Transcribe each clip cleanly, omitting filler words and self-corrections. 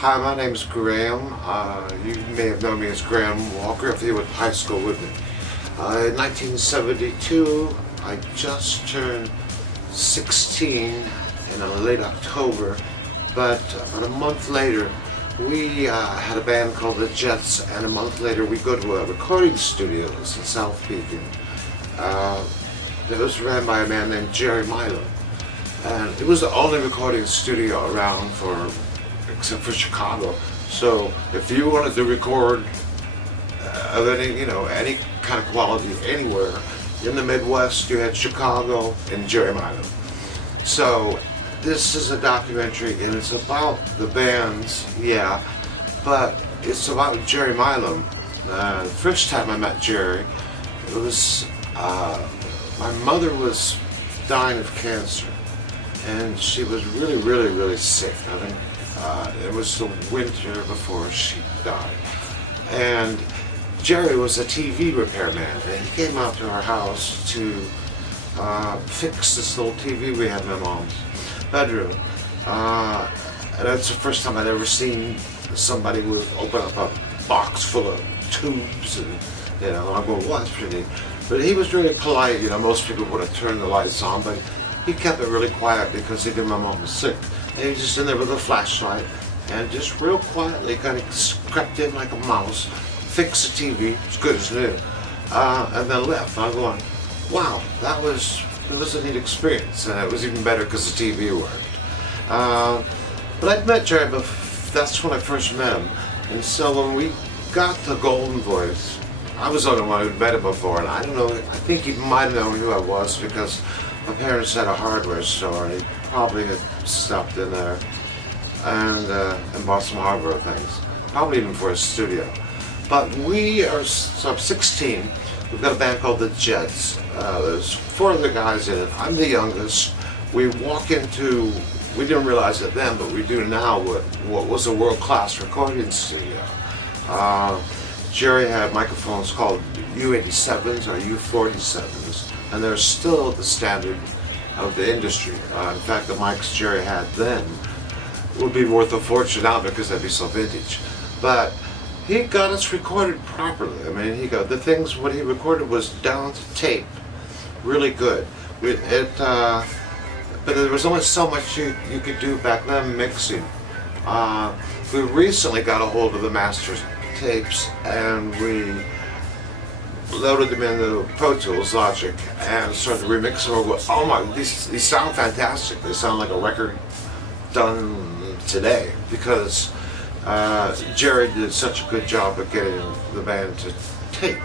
Hi, my name's Graham. You may have known me as Graham Walker if you were in high school with me. In 1972, I just turned 16 in late October, but about a month later, we had a band called the Jets, and a month later we go to a recording studios in South Beacon. It was ran by a man named Jerry Milo, and it was the only recording studio around except for Chicago. So if you wanted to record of any kind of quality anywhere in the Midwest, you had Chicago and Jerry Milo. So this is a documentary, and it's about the bands, yeah, but it's about Jerry Milo. The first time I met Jerry, it was my mother was dying of cancer, and she was really sick. I think it was the winter before she died, and Jerry was a TV repairman, and he came out to our house to fix this little TV we had in my mom's bedroom. And that's the first time I'd ever seen somebody open up a box full of tubes, and I'm going, well, that's pretty neat. But he was really polite. Most people would have turned the lights on, but he kept it really quiet because he knew my mom was sick. And he was just in there with a flashlight and just real quietly kind of crept in like a mouse, fixed the TV, as good as new, and then left. I'm going, wow, it was a neat experience, and it was even better because the TV worked. But I'd met Jerry, but that's when I first met him. And so when we got the Golden Voice, I was the only one who'd met him before, and I don't know, I think he might have known who I was because my parents had a hardware store, and he probably had stopped in there and bought some hardware things, probably even for his studio. But so I'm 16, we've got a band called the Jets. There's 4 other guys in it. I'm the youngest. We didn't realize it then, but we do now, what was a world-class recording studio. Jerry had microphones called U87s or U47s, and they're still the standard of the industry. In fact, the mics Jerry had then would be worth a fortune now because they'd be so vintage. But he got us recorded properly. I mean, what he recorded was down to tape, really good. But there was only so much you could do back then mixing. We recently got a hold of the master tapes, and we loaded them into Pro Tools Logic and started to remix them. We're going, oh my, these sound fantastic. They sound like a record done today because Jerry did such a good job of getting the band to tape.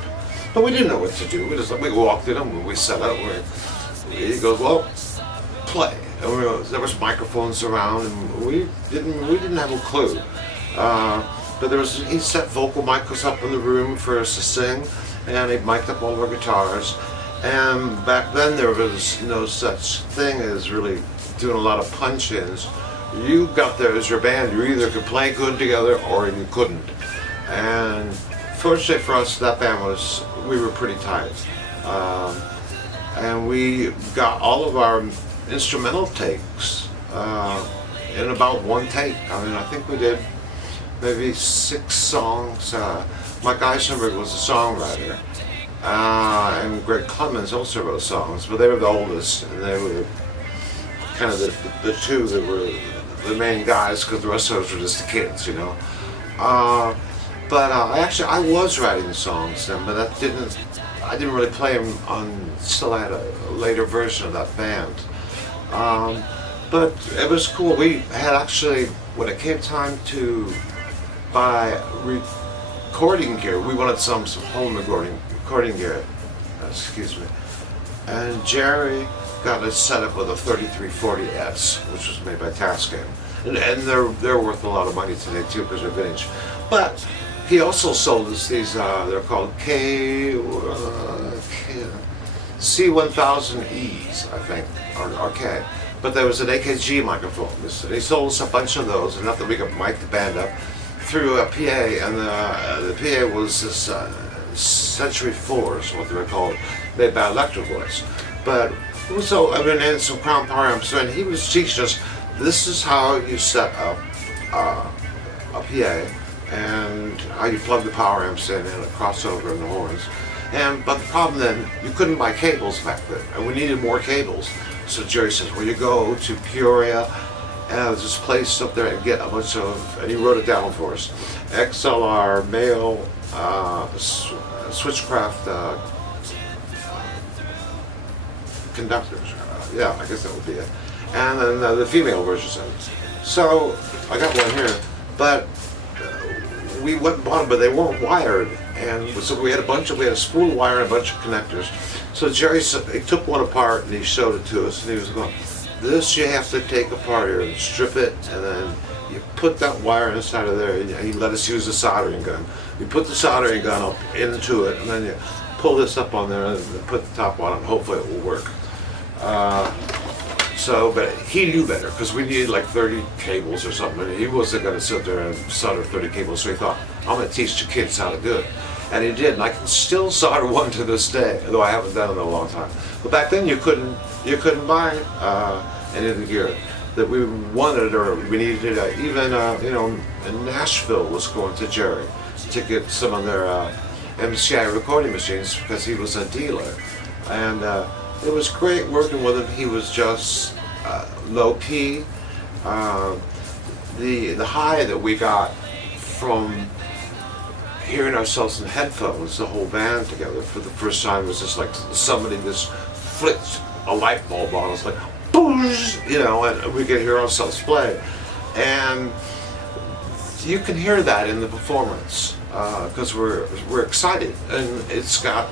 But we didn't know what to do. We walked in and we set up. He goes, well, play. And there was microphones around, and we didn't have a clue. But he set vocal mics up in the room for us to sing, and he mic'd up all of our guitars. And back then there was no such thing as really doing a lot of punch-ins. You got there as your band. You either could play good together or you couldn't. And fortunately for us, that band we were pretty tight. And we got all of our instrumental takes in about one take. I mean, I think we did maybe 6 songs. Mike Eisenberg was a songwriter, and Greg Clemens also wrote songs, but they were the oldest, and they were kind of the 2 that were the main guys, because the rest of us were just the kids, But I was writing the songs then, but I didn't really play them until I had a later version of that band. But it was cool. We had actually, when it came time to buy recording gear, we wanted some home recording gear, excuse me. And Jerry got us set up with a 3340S, which was made by Tascam. And they're worth a lot of money today too because they're vintage. But he also sold us these, they're called C1000Es, I think, or K. But there was an AKG microphone. He sold us a bunch of those, enough that we could mic the band up through a PA, and the PA was this Century 4s, what they were called, made by Electro Voice. But so, and some Crown Power amps, and he was teaching us, this is how you set up a PA, and how you plug the power amps in and a crossover in the horns. But the problem then, you couldn't buy cables back then, and we needed more cables. So Jerry says, well, you go to Peoria, and there's this place up there, and get a bunch of, and he wrote it down for us, XLR male switchcraft conductors. Yeah, I guess that would be it. And then the female versions of it. So I got one here, but we went and bought them, but they weren't wired. And so we had a spool wire and a bunch of connectors. So Jerry he took one apart and he showed it to us, and he was going, this you have to take apart here and strip it, and then you put that wire inside of there, and he let us use the soldering gun. You put the soldering gun up into it, and then you pull this up on there and put the top on it, and hopefully it will work. But he knew better, because we needed like 30 cables or something, and he wasn't going to sit there and solder 30 cables, so he thought, I'm going to teach the kids how to do it. And he did, and I can still solder one to this day, though I haven't done it in a long time. But back then you couldn't buy any of the gear that we wanted or we needed. Even in Nashville was going to Jerry to get some of their MCI recording machines, because he was a dealer. And it was great working with him. He was just low key. The high that we got from hearing ourselves in headphones, the whole band together for the first time, was just like somebody just flicked a light bulb on us, like boosh, and we could hear ourselves play. And you can hear that in the performance, because we're excited, and it's got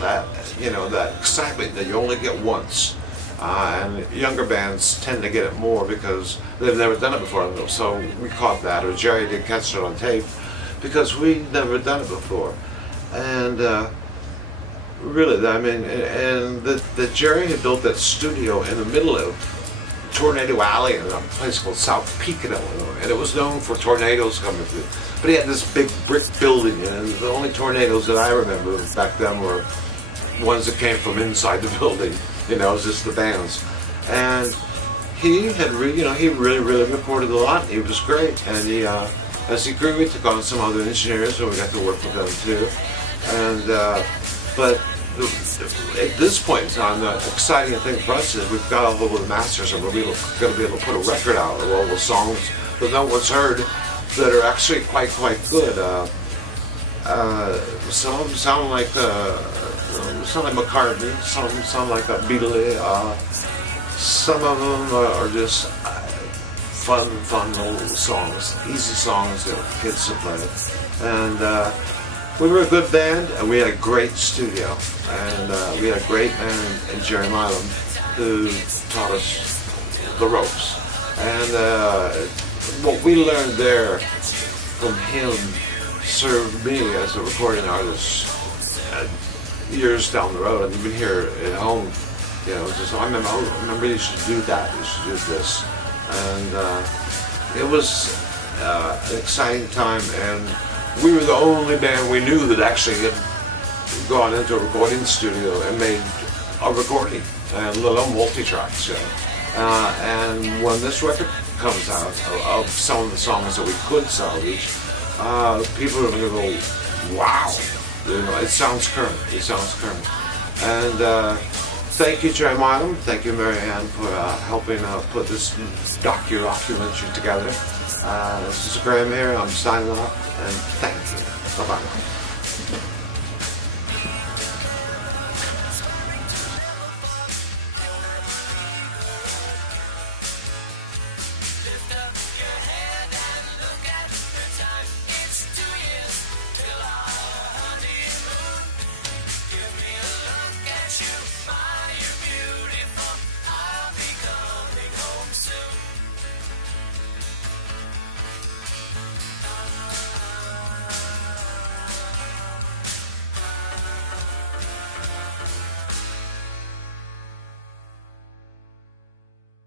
that that excitement that you only get once. And younger bands tend to get it more because they've never done it before. So we caught that, or Jerry did catch it on tape, because we'd never done it before. And really, I mean, and the Jerry had built that studio in the middle of Tornado Alley in a place called South Pekin, Illinois, and it was known for tornadoes coming through. But he had this big brick building, and the only tornadoes that I remember back then were ones that came from inside the building. It was just the bands. And he had he really recorded a lot. He was great, and he as he grew, we took on some other engineers, and we got to work with them too. And but at this point in time, the exciting thing for us is we've got all of the masters, and we're going to be able to put a record out of all the songs that no one's heard that are actually quite good. Some of them sound like McCartney, some of them sound like Beatle. Some of them are just fun old songs, easy songs that kids to play. And we were a good band, and we had a great studio, and we had a great man in Jerry Milam who taught us the ropes. And what we learned there from him served me as a recording artist years down the road, and even here at home. I remember you should do that, you should do this. And it was an exciting time, and we were the only band we knew that actually had gone into a recording studio and made a recording, and let alone multi-tracks. And when this record comes out of some of the songs that we could salvage, people are going to go, wow, it sounds current, And thank you, Jerry Milam. Thank you, Mary Ann, for helping put this documentary together. This is Graham here. I'm signing off, and thank you. Bye-bye.